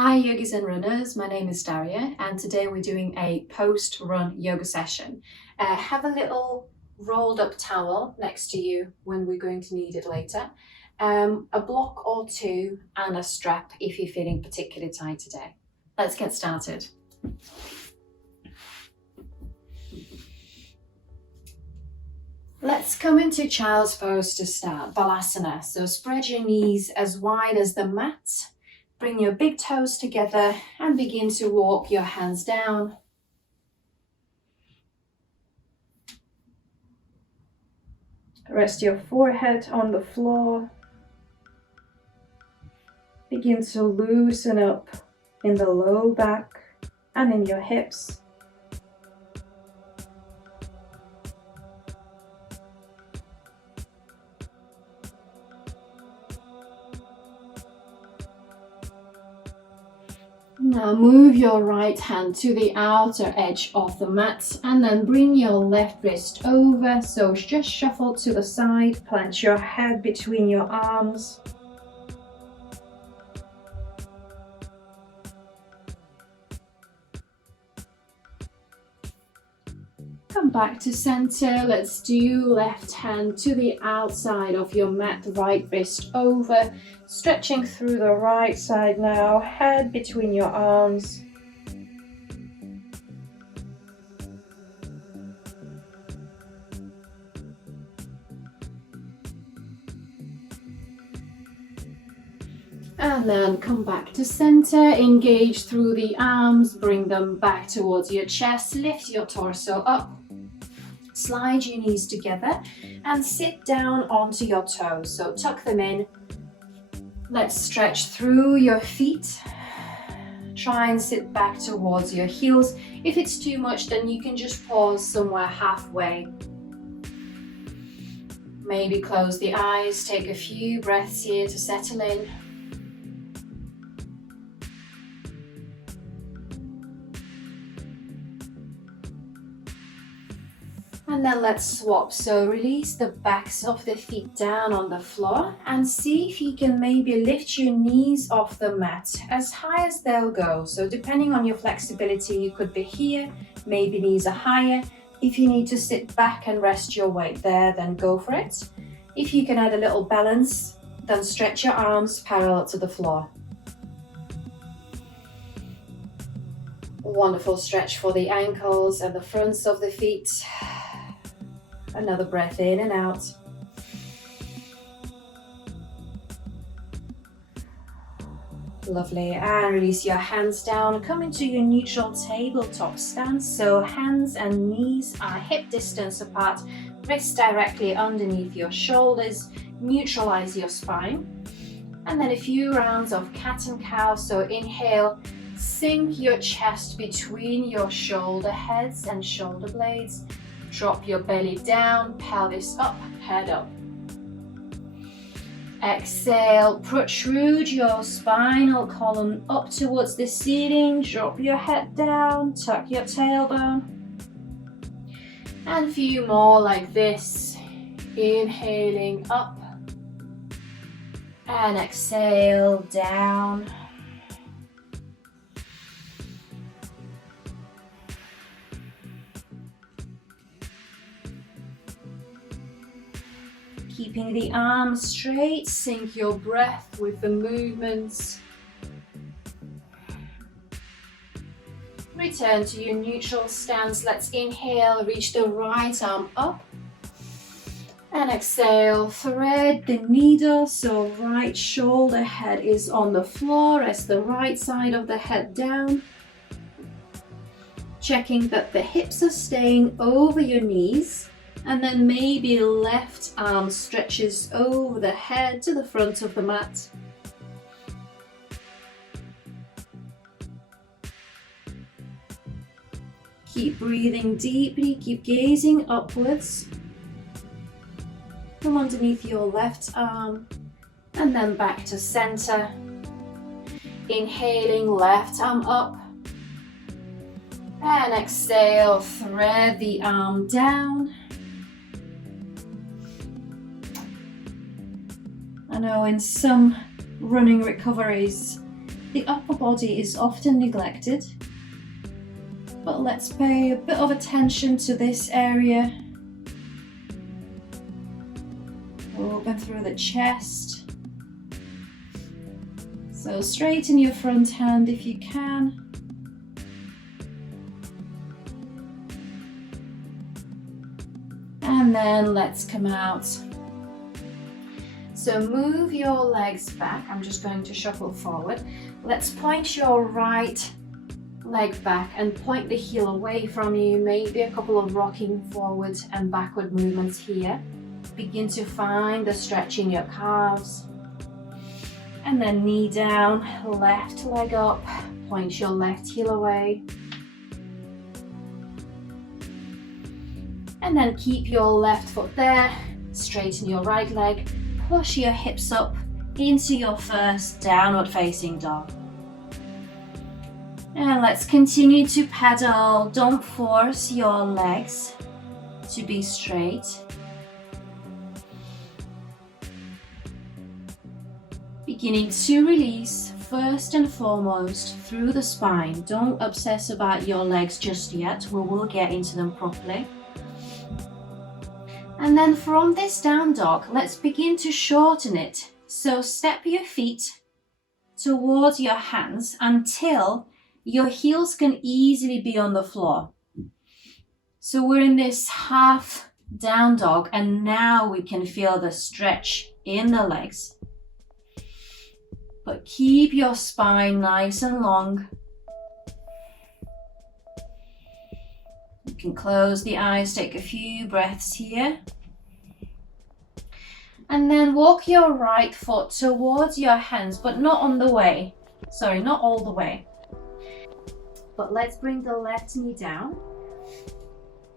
Hi yogis and runners, my name is Daria and today we're doing a post-run yoga session. Have a little rolled up towel next to you when we're going to need it later, a block or two and a strap if you're feeling particularly tight today. Let's get started. Let's come into child's pose to start, Balasana. So spread your knees as wide as the mat. Bring your big toes together and begin to walk your hands down. Rest your forehead on the floor. Begin to loosen up in the low back and in your hips. Now move your right hand to the outer edge of the mat and then bring your left wrist over. So just shuffle to the side, plant your head between your arms. Come back to center. Let's do left hand to the outside of your mat, right wrist over. Stretching through the right side now, head between your arms. And then come back to center, engage through the arms, bring them back towards your chest, lift your torso up. Slide your knees together and sit down onto your toes. So tuck them in. Let's stretch through your feet. Try and sit back towards your heels. If it's too much, then you can just pause somewhere halfway. Maybe close the eyes, take a few breaths here to settle in. And then let's swap. So release the backs of the feet down on the floor and see if you can maybe lift your knees off the mat as high as they'll go. So depending on your flexibility, you could be here, maybe knees are higher. If you need to sit back and rest your weight there, then go for it. If you can add a little balance, then stretch your arms parallel to the floor. Wonderful stretch for the ankles and the fronts of the feet. Another breath in and out. Lovely, and release your hands down. Come into your neutral tabletop stance. So hands and knees are hip distance apart, wrists directly underneath your shoulders. Neutralize your spine. And then a few rounds of cat and cow. So inhale, sink your chest between your shoulder heads and shoulder blades. Drop your belly down, pelvis up, head up. Exhale, protrude your spinal column up towards the ceiling. Drop your head down, tuck your tailbone. And a few more like this. Inhaling up. And exhale, down. Keeping the arms straight, sync your breath with the movements. Return to your neutral stance. Let's inhale, reach the right arm up. And exhale, thread the needle. So right shoulder head is on the floor. Rest the right side of the head down. Checking that the hips are staying over your knees. And then maybe left arm stretches over the head to the front of the mat. Keep breathing deeply, keep gazing upwards. Come underneath your left arm and then back to center. Inhaling, left arm up. And exhale, thread the arm down. I know in some running recoveries, The upper body is often neglected, but let's pay a bit of attention to this area. Open through the chest. So straighten your front hand if you can. And then let's come out. So move your legs back. I'm just going to shuffle forward. Let's point your right leg back and point the heel away from you. Maybe a couple of rocking forward and backward movements here. Begin to find the stretch in your calves. And then knee down, left leg up, point your left heel away. And then keep your left foot there, straighten your right leg, push your hips up into your first downward facing dog. And let's continue to pedal. Don't force your legs to be straight. Beginning to release first and foremost through the spine. Don't obsess about your legs just yet. We will get into them properly. And then from this down dog, let's begin to shorten it. So step your feet towards your hands until your heels can easily be on the floor. So we're in this half down dog, and now we can feel the stretch in the legs. But keep your spine nice and long. You can close the eyes, take a few breaths here. And then walk your right foot towards your hands, but not on the way. Sorry, not all the way. But let's bring the left knee down.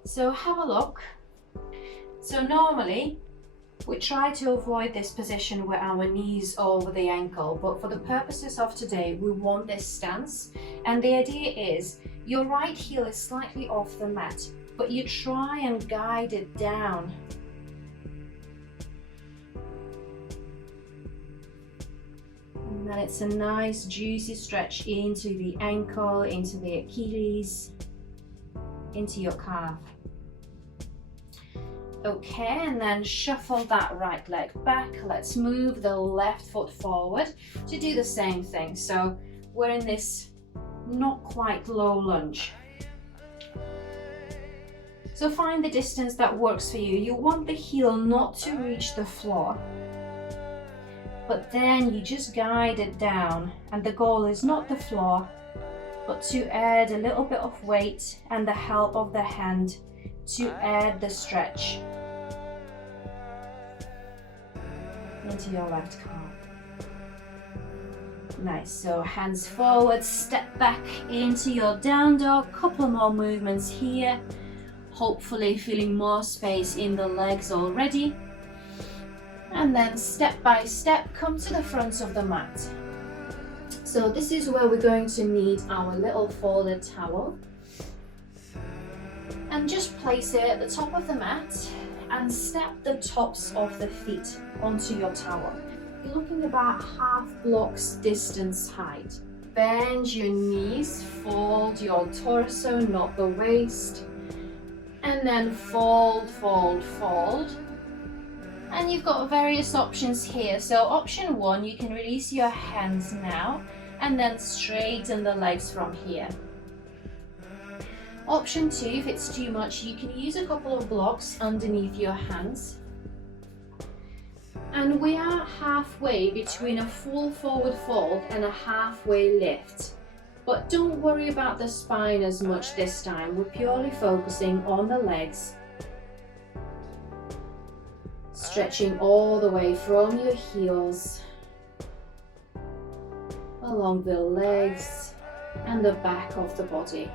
So have a look. So normally, we try to avoid this position where our knees are over the ankle, but for the purposes of today, we want this stance. And the idea is your right heel is slightly off the mat, but you try and guide it down. And then it's a nice juicy stretch into the ankle, into the Achilles, into your calf. Okay, and then shuffle that right leg back. Let's move the left foot forward to do the same thing. So we're in this not quite low lunge. So find the distance that works for you. You want the heel not to reach the floor, but then you just guide it down. And the goal is not the floor, but to add a little bit of weight and the help of the hand to add the stretch into your left calf. Nice, so hands forward, step back into your down dog, couple more movements here, hopefully feeling more space in the legs already. And then step by step, come to the front of the mat. So this is where we're going to need our little folded towel. And just place it at the top of the mat and step the tops of the feet onto your towel. You're looking about half blocks distance height. Bend your knees, fold your torso, not the waist, and then fold, fold, fold. And you've got various options here. So option 1, you can release your hands now and then straighten the legs from here. Option 2, if it's too much, you can use a couple of blocks underneath your hands. And we are halfway between a full forward fold and a halfway lift. But don't worry about the spine as much this time. We're purely focusing on the legs. Stretching all the way from your heels, along the legs and the back of the body.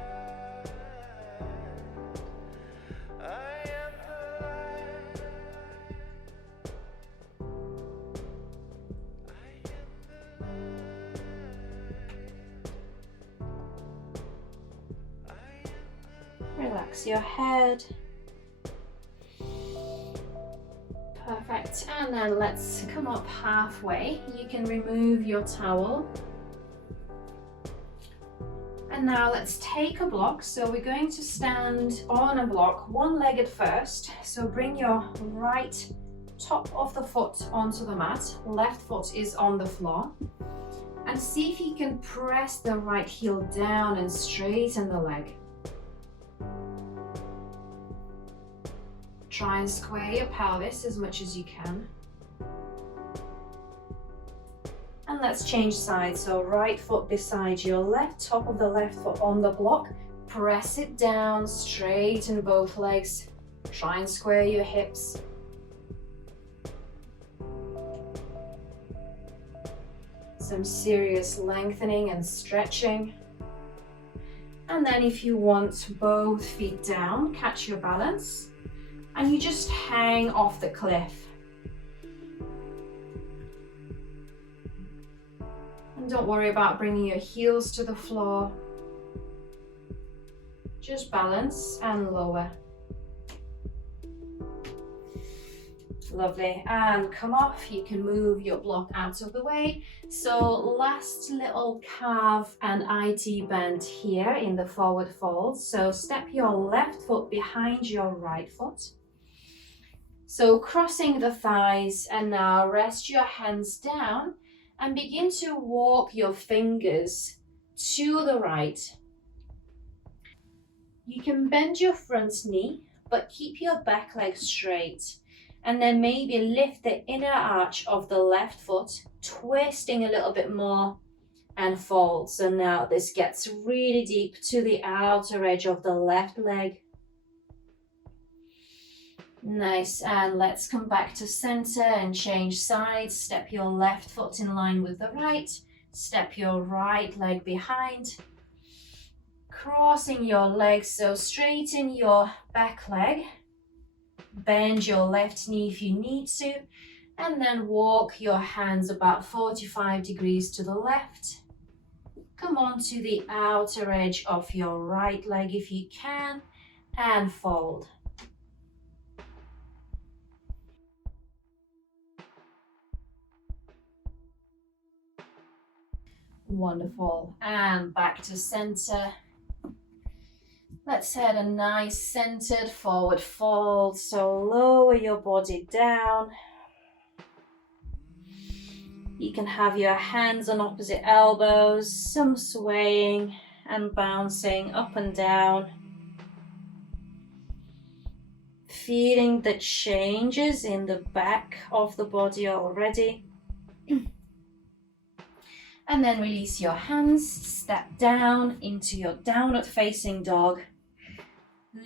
Relax your head. Perfect, and then let's come up halfway. You can remove your towel And now let's take a block. So we're going to stand on a block, one-legged first. So bring your right top of the foot onto the mat. Left foot is on the floor. And see if you can press the right heel down and straighten the leg. Try and square your pelvis as much as you can. And let's change sides. So right foot beside your left, top of the left foot on the block. Press it down, straighten both legs. Try and square your hips. Some serious lengthening and stretching. And then if you want both feet down, catch your balance. And you just hang off the cliff. And don't worry about bringing your heels to the floor. Just balance and lower. Lovely, and come off. You can move your block out of the way. So last little calf and IT bend here in the forward fold. So step your left foot behind your right foot. So crossing the thighs, and now rest your hands down and begin to walk your fingers to the right. You can bend your front knee, but keep your back leg straight. And then maybe lift the inner arch of the left foot, twisting a little bit more and fold. So now this gets really deep to the outer edge of the left leg. Nice, and let's come back to center and change sides. Step your left foot in line with the right. Step your right leg behind. Crossing your legs, so straighten your back leg. Bend your left knee if you need to. And then walk your hands about 45 degrees to the left. Come on to the outer edge of your right leg if you can, and fold. Wonderful, and back to center. Let's head a nice centered forward fold. So lower your body down. You can have your hands on opposite elbows, some swaying and bouncing up and down. Feeling the changes in the back of the body already. And then release your hands, step down into your downward facing dog.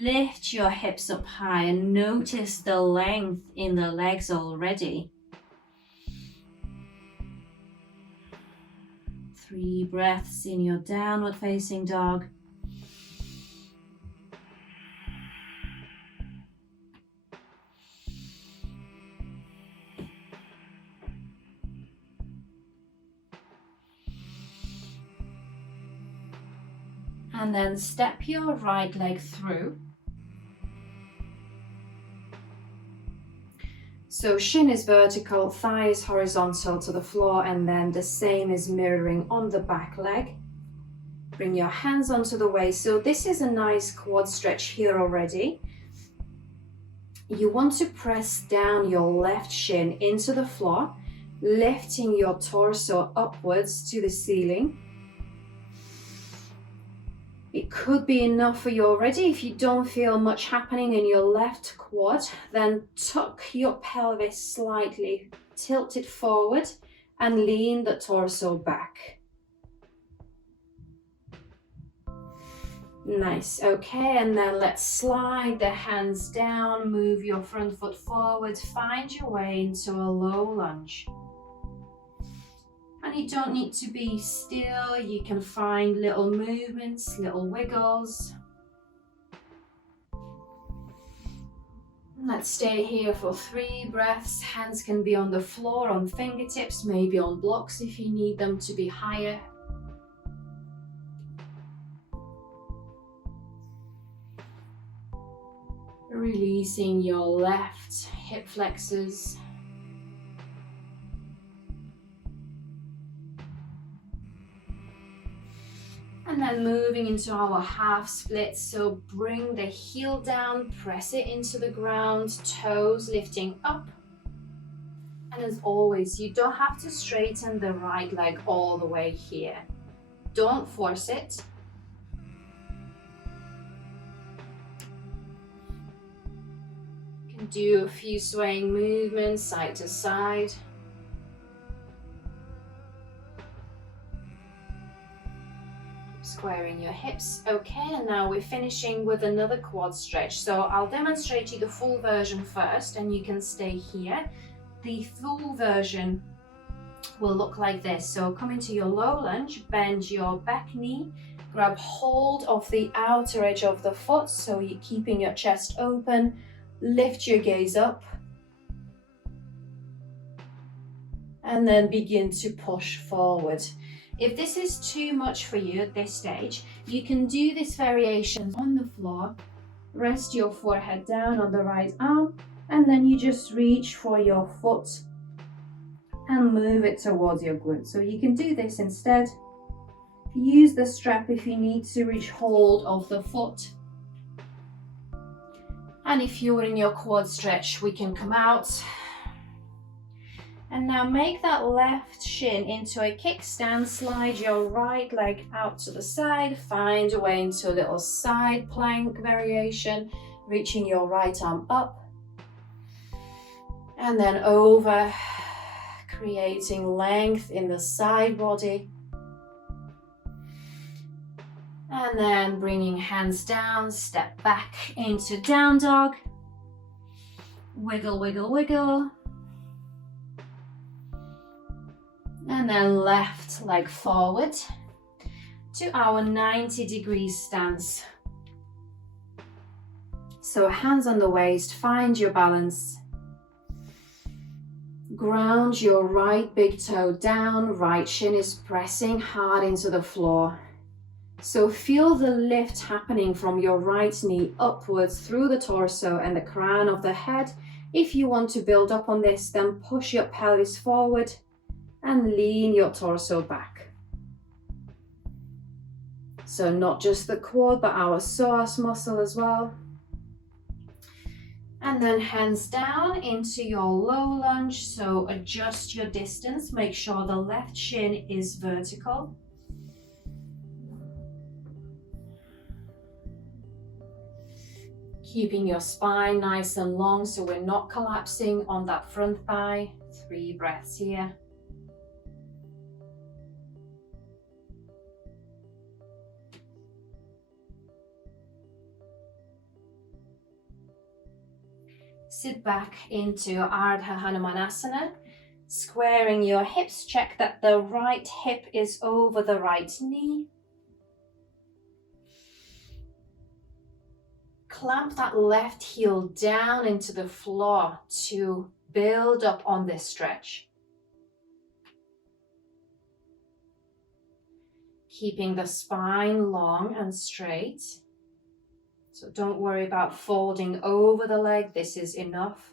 Lift your hips up high and notice the length in the legs already. 3 breaths in your downward facing dog. And then step your right leg through. So shin is vertical, thigh is horizontal to the floor, and then the same is mirroring on the back leg. Bring your hands onto the waist. So this is a nice quad stretch here already. You want to press down your left shin into the floor, lifting your torso upwards to the ceiling. It could be enough for you already. If you don't feel much happening in your left quad, then tuck your pelvis slightly, tilt it forward and lean the torso back. Nice, okay, and then let's slide the hands down, move your front foot forward, find your way into a low lunge. And you don't need to be still, you can find little movements, little wiggles. Let's stay here for 3 breaths. Hands can be on the floor, on fingertips, maybe on blocks if you need them to be higher. Releasing your left hip flexors. And then moving into our half split. So bring the heel down, press it into the ground, toes lifting up. And as always, you don't have to straighten the right leg all the way here. Don't force it. You can do a few swaying movements side to side. Squaring your hips. Okay, and now we're finishing with another quad stretch. So I'll demonstrate you the full version first, and you can stay here. The full version will look like this. So come into your low lunge, bend your back knee, grab hold of the outer edge of the foot, so you're keeping your chest open, lift your gaze up, and then begin to push forward. If this is too much for you at this stage, you can do this variation on the floor. Rest your forehead down on the right arm, and then you just reach for your foot and move it towards your glute. So you can do this instead. Use the strap if you need to reach hold of the foot. And if you're in your quad stretch, we can come out. And now make that left shin into a kickstand, slide your right leg out to the side, find a way into a little side plank variation, reaching your right arm up and then over, creating length in the side body. And then bringing hands down, step back into down dog, wiggle, wiggle, wiggle. And then left leg forward to our 90-degree stance. So hands on the waist, find your balance. Ground your right big toe down, right shin is pressing hard into the floor. So feel the lift happening from your right knee upwards through the torso and the crown of the head. If you want to build up on this, then push your pelvis forward and lean your torso back. So not just the quad, but our psoas muscle as well. And then hands down into your low lunge. So adjust your distance. Make sure the left shin is vertical. Keeping your spine nice and long so we're not collapsing on that front thigh. 3 breaths here. Sit back into Ardha Hanumanasana, squaring your hips. Check that the right hip is over the right knee. Clamp that left heel down into the floor to build up on this stretch. Keeping the spine long and straight. So don't worry about folding over the leg, this is enough.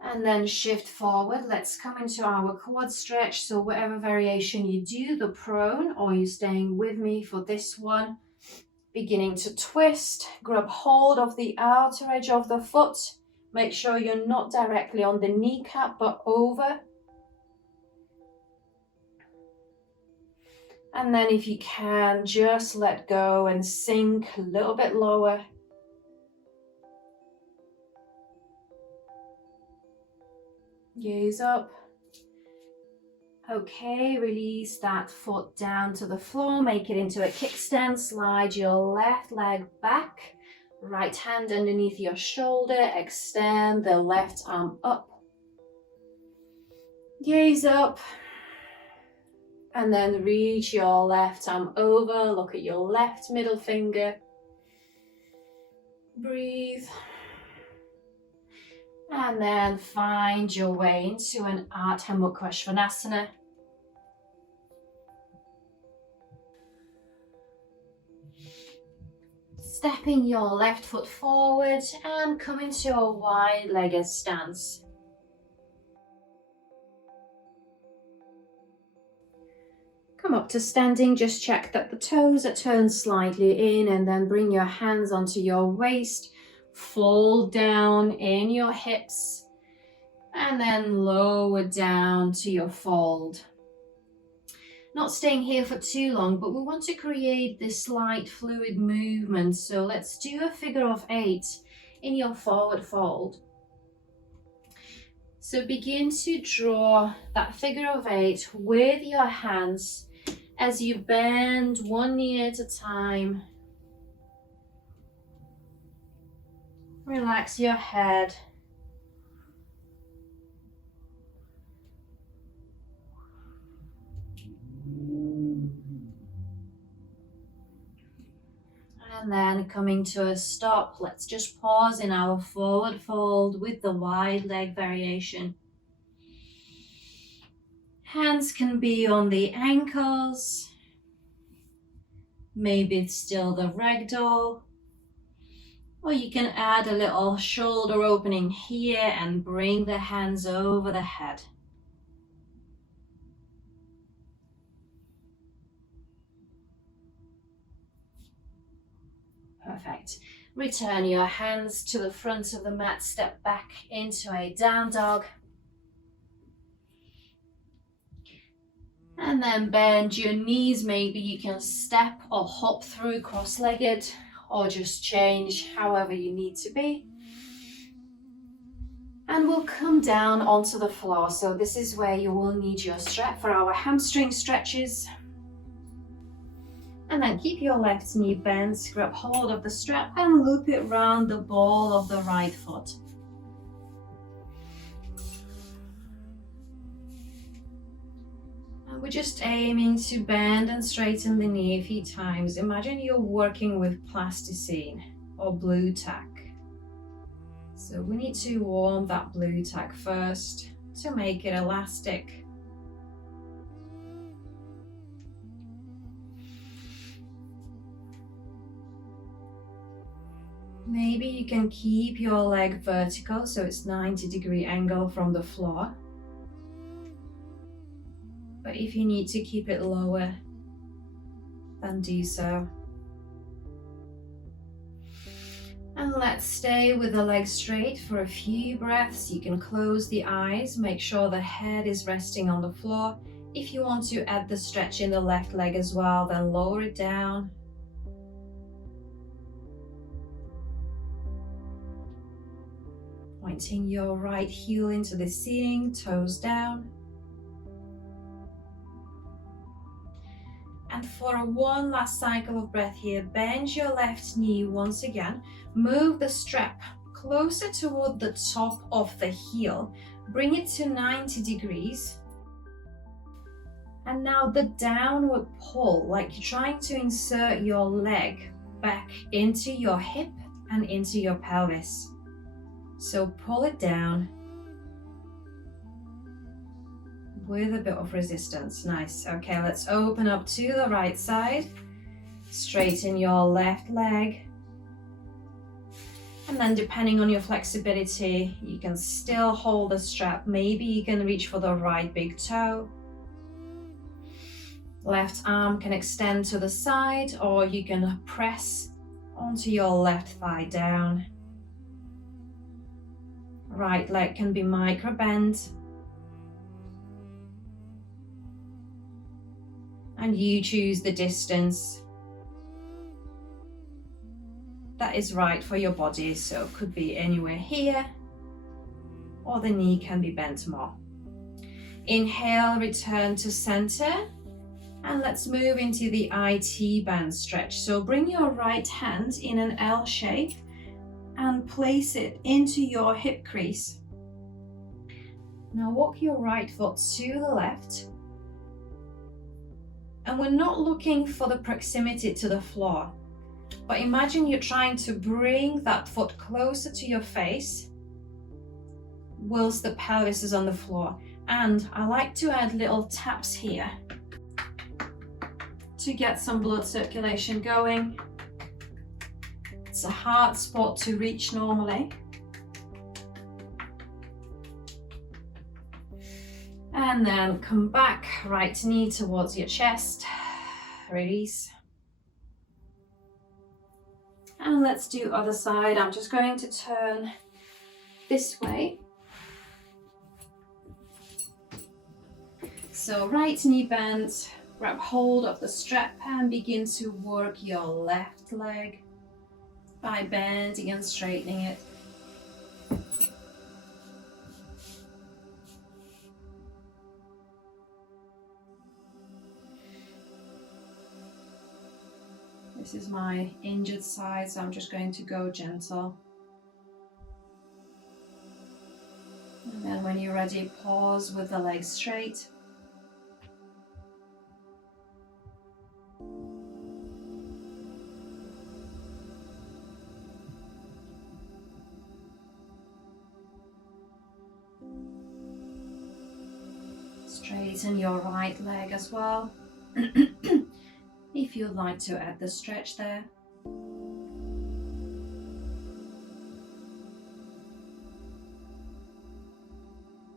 And then shift forward. Let's come into our quad stretch. So whatever variation you do, the prone or you're staying with me for this one, beginning to twist, grab hold of the outer edge of the foot. Make sure you're not directly on the kneecap, but over. And then if you can, just let go and sink a little bit lower. Gaze up. Okay, release that foot down to the floor, make it into a kickstand, slide your left leg back, right hand underneath your shoulder, extend the left arm up. Gaze up. And then reach your left arm over, look at your left middle finger. Breathe. And then find your way into an Ardha Mukha Svanasana. Stepping your left foot forward and come into a wide-legged stance. Come up to standing, just check that the toes are turned slightly in, and then bring your hands onto your waist, fold down in your hips, and then lower down to your fold. Not staying here for too long, but we want to create this slight fluid movement. So let's do a figure of 8 in your forward fold. So begin to draw that figure of 8 with your hands as you bend one knee at a time. Relax your head. And then coming to a stop, let's just pause in our forward fold with the wide leg variation. Hands can be on the ankles, maybe it's still the ragdoll, or you can add a little shoulder opening here and bring the hands over the head. Perfect. Return your hands to the front of the mat, step back into a down dog. And then bend your knees. Maybe you can step or hop through cross-legged, or just change however you need to be. And we'll come down onto the floor. So this is where you will need your strap for our hamstring stretches. And then keep your left knee bent, grab hold of the strap and loop it round the ball of the right foot. And we're just aiming to bend and straighten the knee a few times. Imagine you're working with plasticine or blue tack. So we need to warm that blue tack first to make it elastic. Maybe you can keep your leg vertical so it's 90-degree angle from the floor. But if you need to keep it lower, then do so. And let's stay with the leg straight for a few breaths. You can close the eyes, make sure the head is resting on the floor. If you want to add the stretch in the left leg as well, then lower it down. Pointing your right heel into the ceiling, toes down. And for one last cycle of breath here, bend your left knee once again. Move the strap closer toward the top of the heel. Bring it to 90 degrees. And now the downward pull, like you're trying to insert your leg back into your hip and into your pelvis. So pull it down with a bit of resistance. Nice. Okay, let's open up to the right side. Straighten your left leg. And then depending on your flexibility, you can still hold the strap. Maybe you can reach for the right big toe. Left arm can extend to the side, or you can press onto your left thigh down. Right leg can be micro bent. And you choose the distance that is right for your body. So it could be anywhere here, or the knee can be bent more. Inhale, return to center. And let's move into the IT band stretch. So bring your right hand in an L shape and place it into your hip crease. Now walk your right foot to the left. And we're not looking for the proximity to the floor, but imagine you're trying to bring that foot closer to your face whilst the pelvis is on the floor. And I like to add little taps here to get some blood circulation going. It's a hard spot to reach normally. And then come back, right knee towards your chest, release. And let's do other side. I'm just going to turn this way. So right knee bent, grab hold of the strap and begin to work your left leg by bending and straightening it. This is my injured side, so I'm just going to go gentle. And then when you're ready, pause with the legs straight. Straighten your right leg as well. If you'd like to add the stretch there.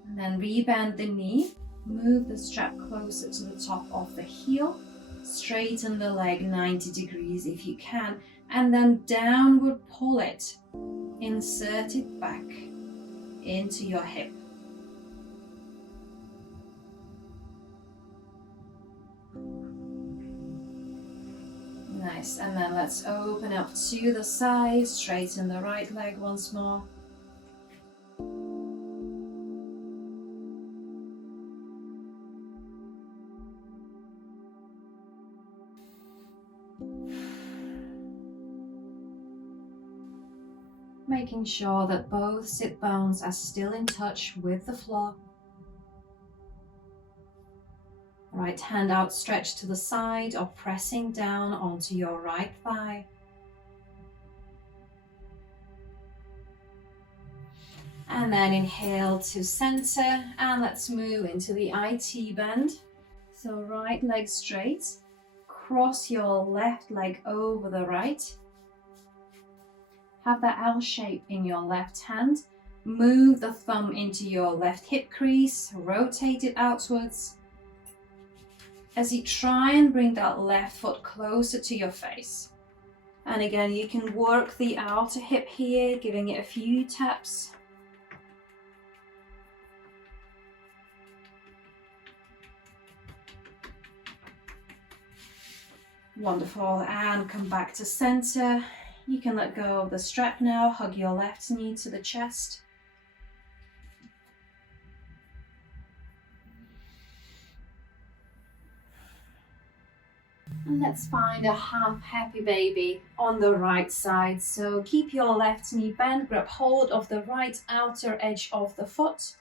And then rebend the knee, move the strap closer to the top of the heel, straighten the leg 90 degrees if you can, and then downward pull it, insert it back into your hip. Nice, and then let's open up to the side, straighten the right leg once more. Making sure that both sit bones are still in touch with the floor. Right hand outstretched to the side or pressing down onto your right thigh. And then inhale to center, and let's move into the IT bend. So right leg straight, cross your left leg over the right. Have that L shape in your left hand. Move the thumb into your left hip crease, rotate it outwards. As you try and bring that left foot closer to your face. And again, you can work the outer hip here, giving it a few taps. Wonderful, and come back to center. You can let go of the strap now, hug your left knee to the chest. And let's find a half happy baby on the right side. So keep your left knee bent, grab hold of the right outer edge of the foot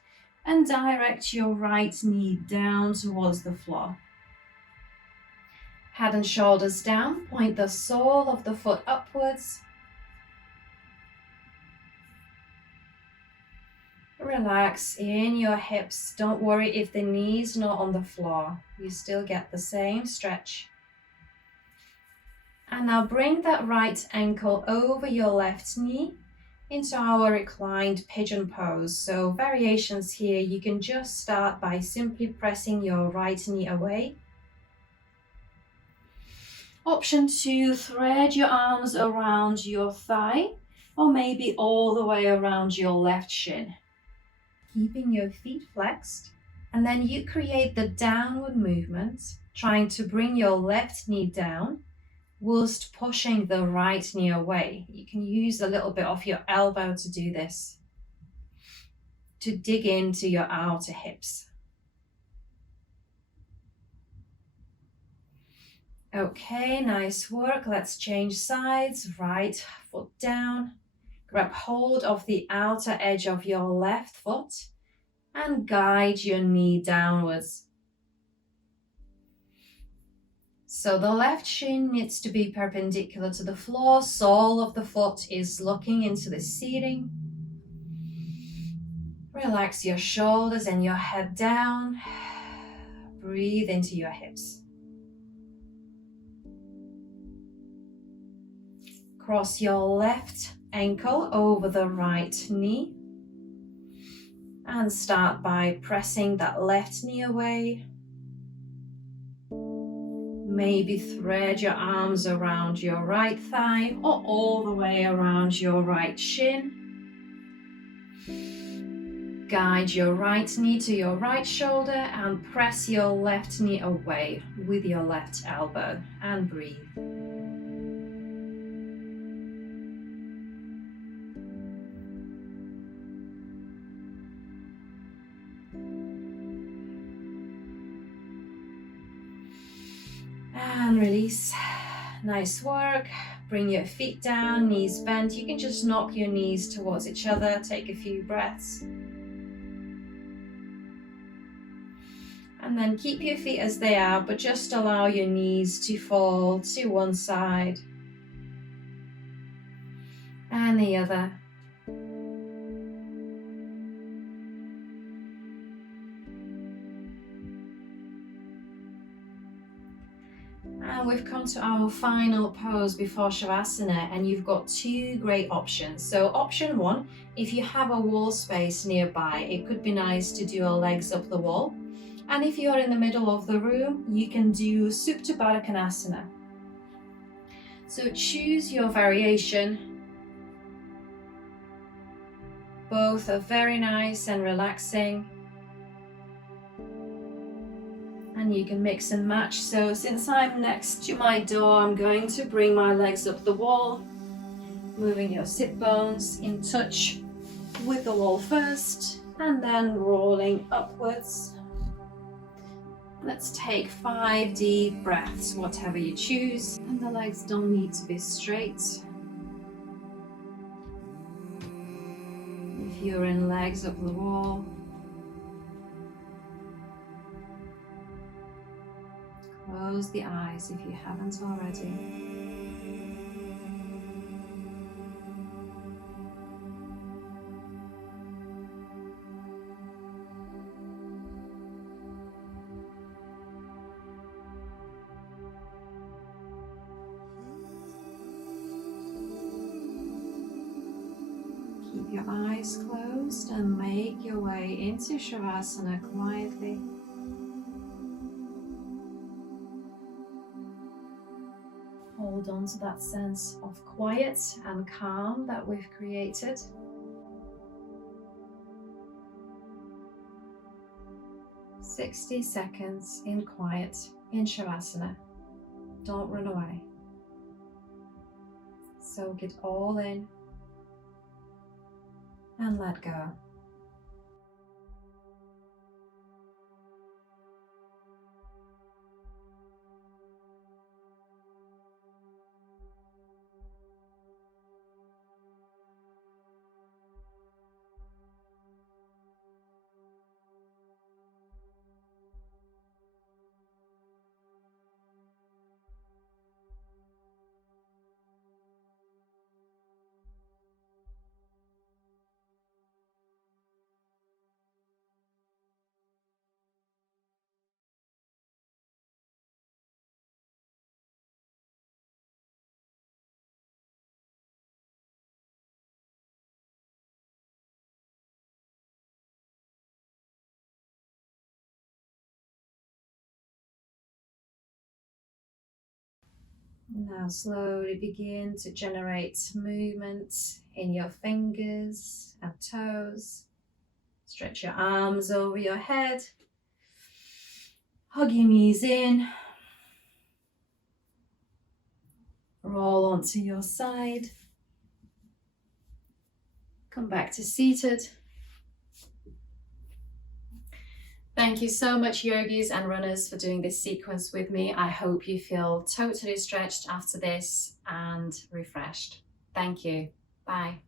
and direct your right knee down towards the floor. Head and shoulders down, point the sole of the foot upwards. Relax in your hips. Don't worry if the knee's not on the floor. You still get the same stretch. And now bring that right ankle over your left knee into our reclined pigeon pose. So variations here, you can just start by simply pressing your right knee away. Option 2, thread your arms around your thigh or maybe all the way around your left shin. Keeping your feet flexed, and then you create the downward movement, trying to bring your left knee down whilst pushing the right knee away. You can use a little bit of your elbow to do this, to dig into your outer hips. Okay, nice work. Let's change sides. Right foot down. Grab hold of the outer edge of your left foot and guide your knee downwards. So the left shin needs to be perpendicular to the floor. Sole of the foot is looking into the ceiling. Relax your shoulders and your head down. Breathe into your hips. Cross your left ankle over the right knee. And start by pressing that left knee away. Maybe thread your arms around your right thigh or all the way around your right shin. Guide your right knee to your right shoulder and press your left knee away with your left elbow and breathe. And release. Nice work. Bring your feet down, knees bent. You can just knock your knees towards each other. Take a few breaths. And then keep your feet as they are, but just allow your knees to fall to one side and the other. And we've come to our final pose before Shavasana, and you've got two great options. So option one, if you have a wall space nearby, it could be nice to do your legs up the wall. And if you're in the middle of the room, you can do Supta Baddha Konasana. So choose your variation. Both are very nice and relaxing. And you can mix and match. So since I'm next to my door, I'm going to bring my legs up the wall, moving your sit bones in touch with the wall first, and then rolling upwards. Let's take 5 deep breaths, whatever you choose. And the legs don't need to be straight. If you're in legs up the wall, close the eyes if you haven't already. Keep your eyes closed and make your way into Shavasana quietly. Hold on to that sense of quiet and calm that we've created. "60 seconds in quiet in Shavasana. Don't run away. Soak it all in and let go. Now slowly begin to generate movement in your fingers and toes. Stretch your arms over your head. Hug your knees in. Roll onto your side. Come back to seated. Thank you so much, yogis and runners, for doing this sequence with me. I hope you feel totally stretched after this and refreshed. Thank you. Bye.